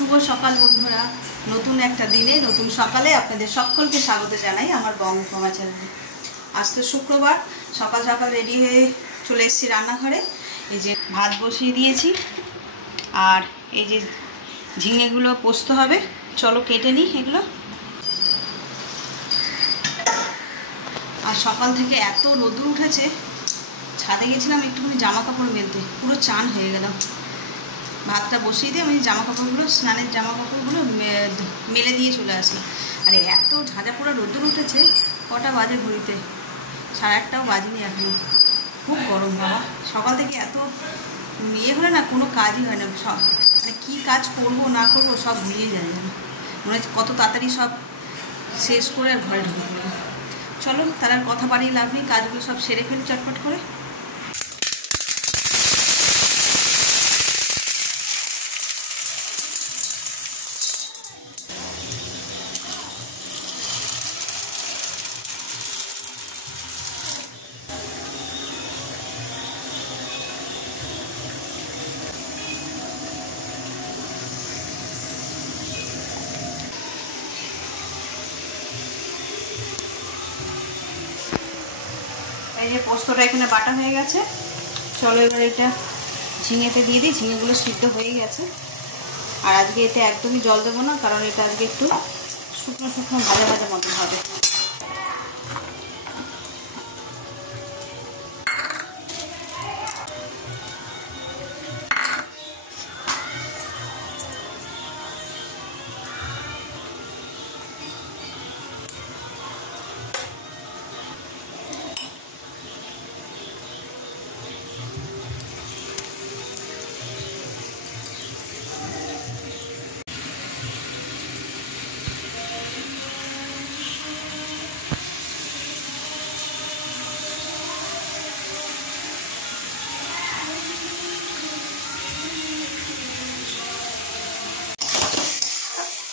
শুভ সকাল বন্ধুরা, নতুন একটা দিনে নতুন সকালে আপনাদের সকলকে স্বাগত জানাই আমার বঙ্গমা চ্যানেলে। আজ তো শুক্রবার, সকাল সকাল রেডি হয়ে চলে এসেছি রান্নাঘরে। এই যে ভাত বসিয়ে দিয়েছি, আর এই যে ঝিঙেগুলো পোস্ত হবে, চলো কেটে নিই এগুলো। আর সকাল থেকে এত রোদ্দুর উঠেছে, ছাদে গেছিলাম একটুখানি জামা কাপড় মেলতে, পুরো চান হয়ে গেলাম। ভাতটা বসিয়ে দিয়ে আমি জামা কাপড়গুলো, স্নানের জামা কাপড়গুলো মেলে দিয়ে চলে আসি। আর এত ঝাঁঝা পোড়া রোদ্দুর উঠেছে, কটা বাজে ঘড়িতে? 8:30টাও বাজেনি এখনো। খুব গরম বাবা, সকাল থেকে এত হলে না কোনো কাজই হয় না। সব মানে কী কাজ করবো না করবো সব ভুলিয়ে যায় যেন, মনে হচ্ছে কত তাড়াতাড়ি সব শেষ করে আর ঘরে ঢুকে পড়বো। চলো তার আর কথা বাড়িয়ে লাভ নেই, কাজগুলো সব সেরে ফেলি চটপট করে। এই যে পোস্তটা এখানে বাটা হয়ে গেছে, চলো এবার এটা ঝিঙেতে দিয়ে দিই। ঝিঙেগুলো সিদ্ধ হয়ে গেছে। আর আজকে এতে একদমই জল দেবো না, কারণ এটা আজকে একটু শুকনো শুকনো ভাজা ভাজা মতো হবে।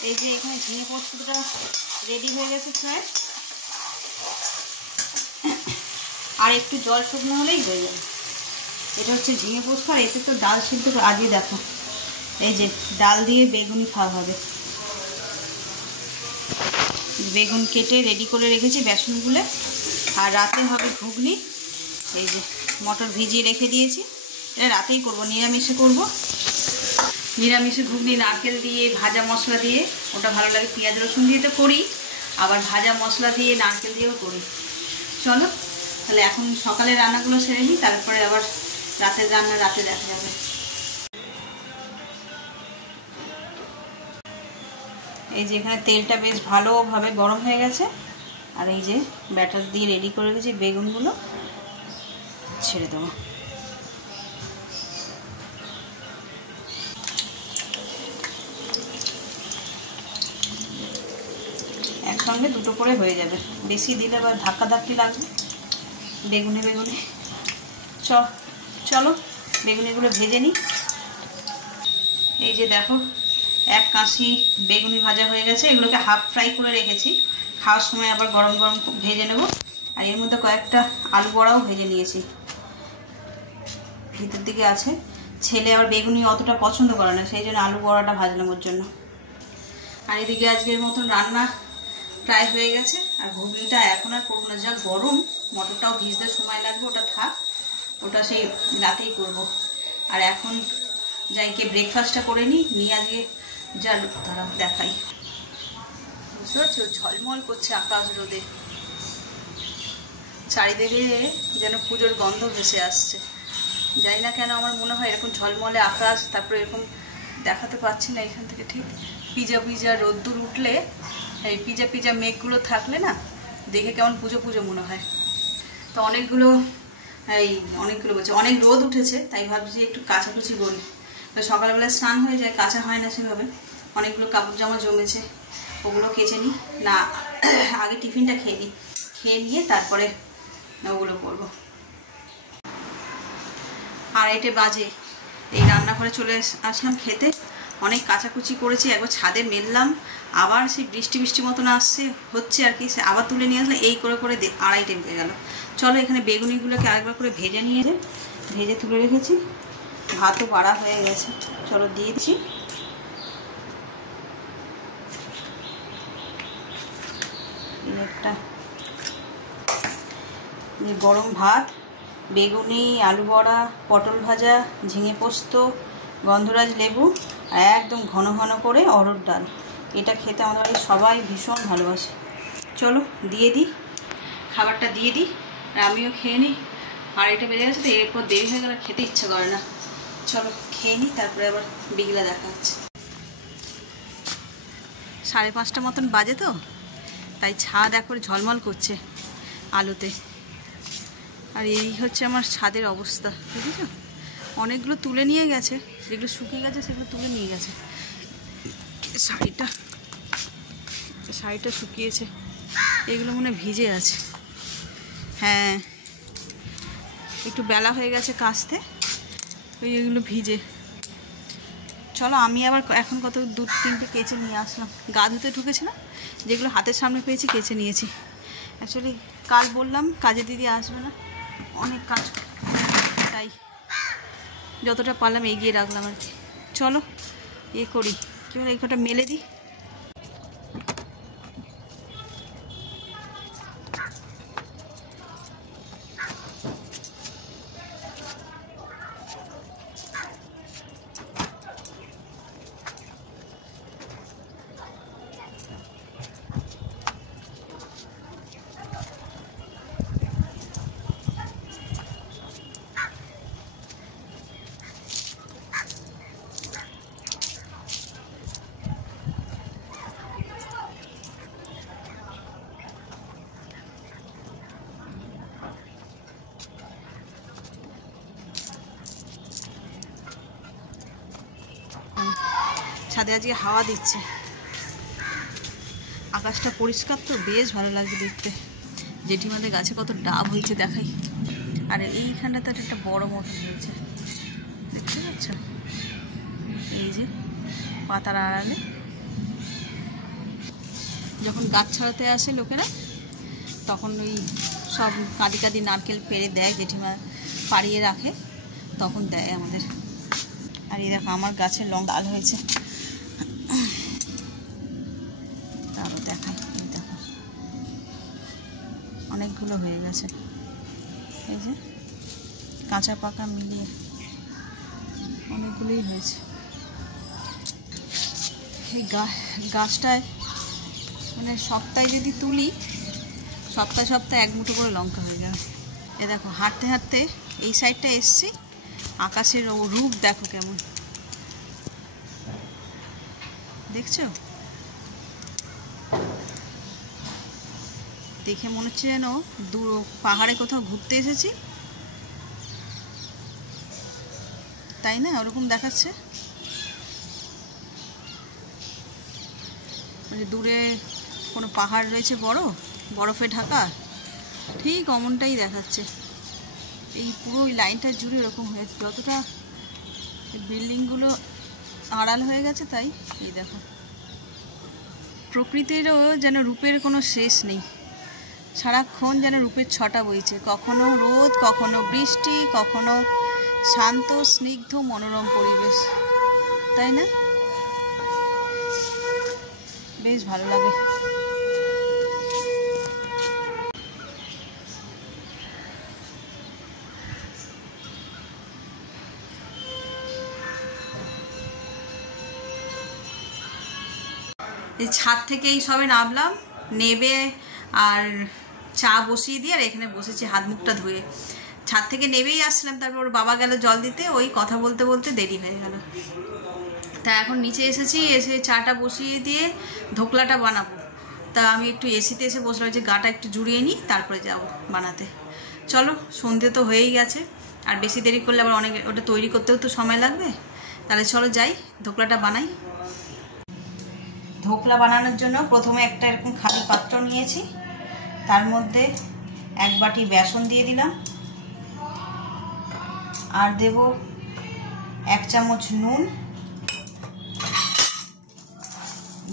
এই যে এখানে ঝিঙে পোস্তটা রেডি হয়ে গেছে প্রায়, আর একটু জল শুকনো হলেই হয়ে যাবে। এটা হচ্ছে ঝিঙে পোস্ত, আর এতে তো ডাল সিদ্ধ। আজকে দেখো এই যে ডাল দিয়ে বেগুনি খাওয়া হবে। বেগুন কেটে রেডি করে রেখেছি বেসনগুলো, আর রাতে হবে ঘুগনি। এই যে মটর ভিজিয়ে রেখে দিয়েছি, এটা রাতেই করব, নিরামিষে করব। নিরামিষে ঘুগনি নারকেল দিয়ে ভাজা মশলা দিয়ে, ওটা ভালো লাগে। পেঁয়াজ রসুন দিয়ে তো করি, আবার ভাজা মশলা দিয়ে নারকেল দিয়েও করি। চলো তাহলে এখন সকালে রান্নাগুলো সেরে নিই, তারপরে আবার রাতের রান্না রাতে দেখা যাবে। এই যে এখানে তেলটা বেশ ভালোভাবে গরম হয়ে গেছে, আর এই যে ব্যাটার দিয়ে রেডি করে রেখেছি, বেগুনগুলো ছেড়ে দেবো। একসঙ্গে দুটো করে হয়ে যাবে, বেশি দিলে আবার ধাক্কা ধাক্কি লাগবে বেগুনে। চলো বেগুনিগুলো ভেজে নিই। এই যে দেখো এক কাঁচি বেগুনি ভাজা হয়ে গেছে, এগুলোকে হাফ ফ্রাই করে রেখেছি, খাওয়ার সময় আবার গরম গরম ভেজে নেব। আর এর মধ্যে কয়েকটা আলু বড়াও ভেজে নিয়েছি, ভিতর দিকে আছে। ছেলে আবার বেগুনি অতটা পছন্দ করে না, সেই জন্য আলু বড়াটা ভাজলাম ওর জন্য। আর এদিকে আজকের মতন রান্না প্রায় হয়ে গেছে। আর ঘুগনিটা এখন আর করবো না, যা গরম, মটরটাও ভিজতে সময় লাগবে, ওটা থাক, ওটা সেই রাতেই করব। আর এখন যাইকে ব্রেকফাস্টটা করে নিই আজকে যা তারা দেখাই। বুঝতে পারছো, ঝলমল করছে আকাশ রোদে, চারিদিকে যেন পুজোর গন্ধ ভেসে আসছে। জানি না কেন আমার মনে হয় এরকম ঝলমলে আকাশ, তারপরে এরকম দেখাতে পাচ্ছি না এখান থেকে ঠিক, পিজা পিজা রোদ্দুর উঠলে, এই পিজা পিজা মেঘগুলো থাকলে না দেখে কেমন পুজো পুজো মনে হয়। তো অনেকগুলো বলছে, অনেক রোদ উঠেছে, তাই ভাবছি একটু কাচাকুচি করি। তো সকালবেলা স্নান হয়ে যায়, কাঁচা হয় না সেভাবে। অনেকগুলো কাপড় জামা জমেছে, ওগুলো কেচে নিই না, আগে টিফিনটা খেয়ে নিয়ে তারপরে ওগুলো করবো। 2:30 বাজে, এই রান্নাঘরে চলে আসলাম খেতে। অনেক কাচাকুচি করেছি, একবার ছাদে মেললাম, আবার সেই বৃষ্টি মতন হচ্ছে আর কি, সে আবার তুলে নিয়ে আসলে, এই করে 2:30 বেজে গেল। চলো এখানে বেগুনিগুলোকে আরেকবার করে ভেজে তুলে রেখেছি। ভাতও বাড়া হয়ে গেছে, চলো দিয়ে দিচ্ছি। একটা গরম ভাত, বেগুনি, আলু বড়া, পটল ভাজা, ঝিঙে পোস্ত, গন্ধরাজ লেবু আর একদম ঘন ঘন করে অরহর ডাল। এটা খেতে আমাদের বাড়ির সবাই ভীষণ ভালোবাসে। চলো দিয়ে দিই, খাবারটা দিয়ে দিই আর আমিও খেয়ে নিই। আর এটা বেজে গেছে তো, এরপর দেরি হয়ে গেলে খেতে ইচ্ছা করে না। চলো খেয়ে নিই, তারপরে আবার বিকেলে দেখা হচ্ছে। 5:30 মতন বাজে তো, তাই ছাদ একবার ঝলমল করছে আলোতে। আর এই হচ্ছে আমার ছাদের অবস্থা, বুঝেছো? অনেকগুলো তুলে নিয়ে গেছে, যেগুলো শুকিয়ে গেছে সেগুলো তুলে নিয়ে গেছে। শাড়িটা শুকিয়েছে, এগুলো মনে ভিজে আছে। হ্যাঁ, একটু বেলা হয়ে গেছে কাচতে, ওই এগুলো ভিজে। চলো আমি আবার এখন কত 2-3টে কেচে নিয়ে আসলাম। গা ধুতে ঢুকেছিলাম, যেগুলো হাতের সামনে পেয়েছি কেচে নিয়েছি। অ্যাকচুয়ালি কাল বললাম কাজে দিদি আসবে না, অনেক কাজ, তাই যতটা পারলাম এগিয়ে রাখলাম আর কি। চলো করি, কি বলে, এই কটা মেলে দিই। ছাদে আজকে হাওয়া দিচ্ছে, আকাশটা পরিষ্কার তো বেশ ভালো লাগছে দেখতে। জেঠিমাদের গাছে কত ডাব হয়েছে দেখাই। আর এইখানটাতে একটা বড় মতো হয়েছে, দেখতে পাচ্ছ? এই যে পাতার আড়ালে যখন গাছ ছাড়াতে আসে লোকেরা, তখন ওই সব কাঁদি কাঁদি নারকেল পেড়ে দেয়, জেঠিমা পাড়িয়ে রাখে, তখন দেয় আমাদের। আর এই দেখো আমার গাছের লঙ্কা লাল হয়েছে, তারও দেখাই। এই দেখো অনেকগুলো হয়ে গেছে, এই যে কাঁচা পাকা মিলিয়ে অনেকগুলোই হয়েছে। এই গাছটায় মানে সপ্তাহে যদি তুলি, সপ্তাহে 1 মুঠো করে লঙ্কা হয়ে যাবে। এ দেখো হাঁটতে হাঁটতে এই সাইডটা এসছি, আকাশের রূপ দেখো কেমন, দেখছো? দেখে মনে হচ্ছে যেন দূর পাহাড়ে কোথাও ঘুরতে এসেছি, তাই না? ওরকম দেখাচ্ছে, মানে দূরে কোনো পাহাড় রয়েছে বড়, বরফে ঢাকা, ঠিক অমনটাই দেখাচ্ছে। এই পুরো ওই লাইনটা জুড়ে এরকম হয়েছে, যতটা বিল্ডিংগুলো আড়াল হয়ে গেছে, তাই এই দেখো প্রকৃতিরও যেন রূপের কোনো শেষ নেই, সারাক্ষণ যেন রূপের ছটা বইছে, কখনো রোদ, কখনো বৃষ্টি, কখনো শান্ত স্নিগ্ধ মনোরম পরিবেশ, তাই না? বেশ ভালো লাগে। এই ছাদ থেকে এই সবে নামলাম, নেবে আর চা বসিয়ে দিয়ে আর এখানে বসেছি হাত মুখটা ধুয়ে। ছাদ থেকে নেবেই আসলাম, তারপর ওর বাবা গেল জল দিতে, ওই কথা বলতে বলতে দেরি হয়ে গেল। তা এখন নিচে এসেছি, এসে চাটা বসিয়ে দিয়ে ধোকলাটা বানাবো। তা আমি একটু এসিতে এসে বসলাম, যে গাটা একটু জুড়িয়ে নিই, তারপরে যাব বানাতে। চলো সন্ধে তো হয়েই গেছে, আর বেশি দেরি করলে আবার অনেক ওটা তৈরি করতেও তো সময় লাগবে, তাহলে চলো যাই ধোকলাটা বানাই। ধোকলা বানানোর জন্য প্রথমে একটা এরকম খালি পাত্র নিয়েছি, তার মধ্যে 1 বাটি বেসন দিয়ে দিলাম, আর দেব 1 চামচ নুন,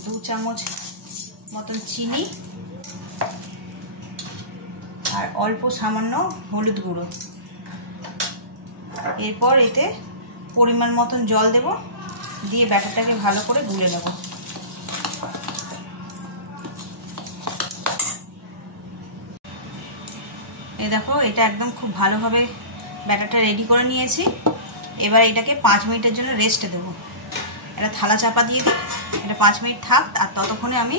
2 চামচ মতন চিনি, আর অল্প সামান্য হলুদ গুঁড়ো। এরপর এতে পরিমাণ মতন জল দেব, দিয়ে ব্যাটারটাকে ভালো করে গুলে নেব। এই দেখো এটা একদম খুব ভালোভাবে ব্যাটারটা রেডি করে নিয়েছি। এবার এটাকে 5 মিনিটের জন্য রেস্টে দেবো। এটা থালা চাপা দিয়ে দিই, এটা 5 মিনিট থাক। আর ততক্ষণে আমি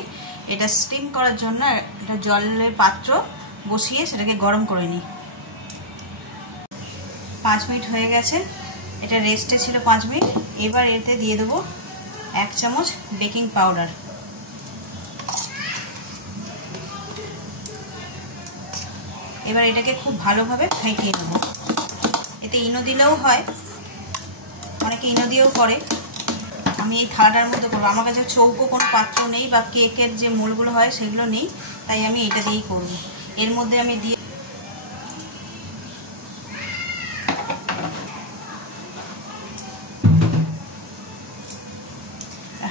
এটা স্টিম করার জন্য এটা জলের পাত্র বসিয়ে সেটাকে গরম করে নিই। 5 মিনিট হয়ে গেছে, এটা রেস্টে ছিল 5 মিনিট। এবার এতে দিয়ে দেবো 1 চামচ বেকিং পাউডার। এবার এটাকে খুব ভালোভাবে ফেটিয়ে নেব। এতে ইনো দিলেও হয়, অনেকে ইনো দিয়েও করে। আমি এই থালাটার মধ্যে করবো, আমার কাছে চৌকো কোনো পাত্র নেই বা কেকের যে মোলগুলো হয় সেগুলো নেই, তাই আমি এটা দিয়েই করব। এর মধ্যে আমি দিয়ে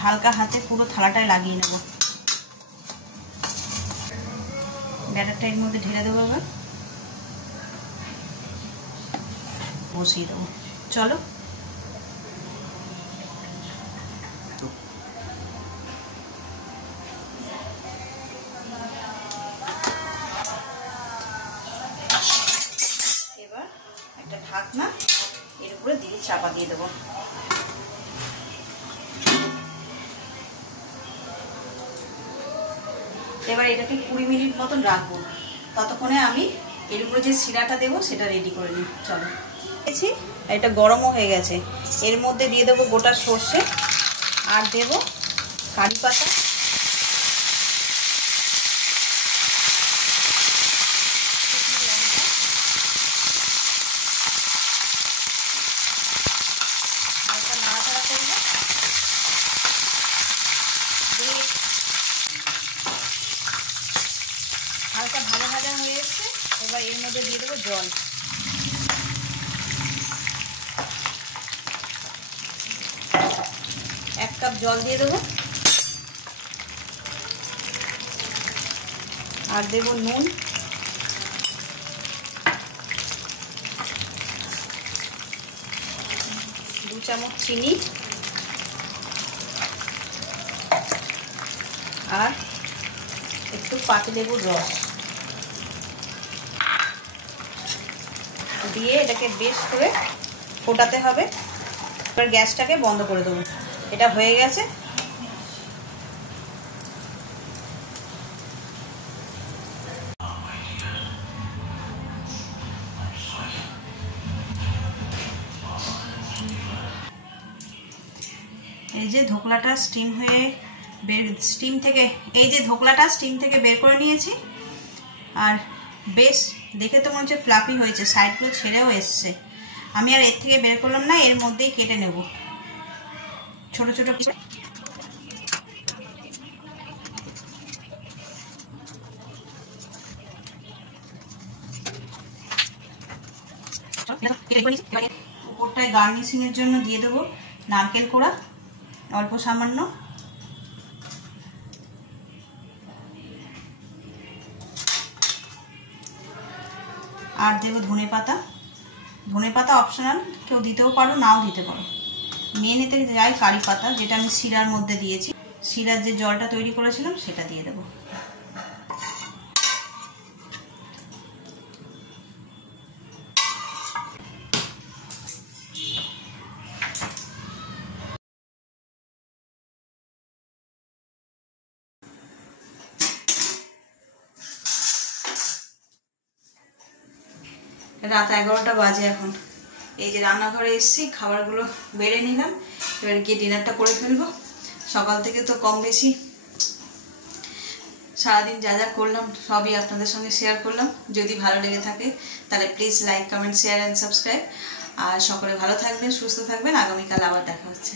হালকা হাতে পুরো থালাটায় লাগিয়ে নেব। ব্যাটারটা এর মধ্যে ঢেলে দেবো, এবার বসিয়ে দেবো। চলো এবার একটা ঢাকনা এর উপরে দিয়ে চাপা দিয়ে দেবো। এবার এটাকে 20 মিনিট মতন রাখবো। ততক্ষণে আমি এর উপরে যে শিরাটা দেবো সেটা রেডি করে নিই। চলো, এটা গরমও হয়ে গেছে। এর মধ্যে দিয়ে দেবো গোটা সর্ষে, আর দেবো কারি পাতা, হালকা নাড়াচাড়া করবো। হালকা ভাজা ভাজা হয়ে এসছে। এবার এর মধ্যে দিয়ে দেবো জল। এক কাপ জল দিয়ে দেবো, আর দেবো নুন, 2 চামচ চিনি, আর একটু পাতিলেবুর রস দিয়ে এটাকে বেশ করে ফোটাতে হবে। এবার গ্যাসটাকে বন্ধ করে দেবো। এটা হয়ে গেছে। এই যে ধোকলাটা স্টিম থেকে বের করে নিয়েছি। আর বেশ দেখে তো মনে হচ্ছে ফ্লাফি হয়েছে, সাইডগুলো ছেড়েও এসছে। আমি আর এর থেকে বের করলাম না, এর মধ্যেই কেটে নেব ছোট ছোট পিস। উপরটায় গার্নিশিং এর জন্য দিয়ে দেবো নারকেল কোড়া অল্প সামান্য, আর দেবো ধনে পাতা। ধনে পাতা অপশনাল, কেউ দিতেও পারো নাও দিতে পারো। মেন এতে যায় কারি পাতা, যেটা আমি শিরার মধ্যে দিয়েছি। শিরার যে জলটা তৈরি করেছিলাম সেটা দিয়ে দেবো। রাত 11টা বাজে এখন। এই যে রান্নাঘরে এসেছি, খাবারগুলো বেড়ে নিলাম। এবার গিয়ে ডিনারটা করে ফেলবো। সকাল থেকে তো কম বেশি সারাদিন যা যা করলাম সবই আপনাদের সঙ্গে শেয়ার করলাম। যদি ভালো লেগে থাকে তাহলে please like, comment, share and subscribe. আর সকলে ভালো থাকবেন, সুস্থ থাকবেন। আগামীকাল আবার দেখা হচ্ছে।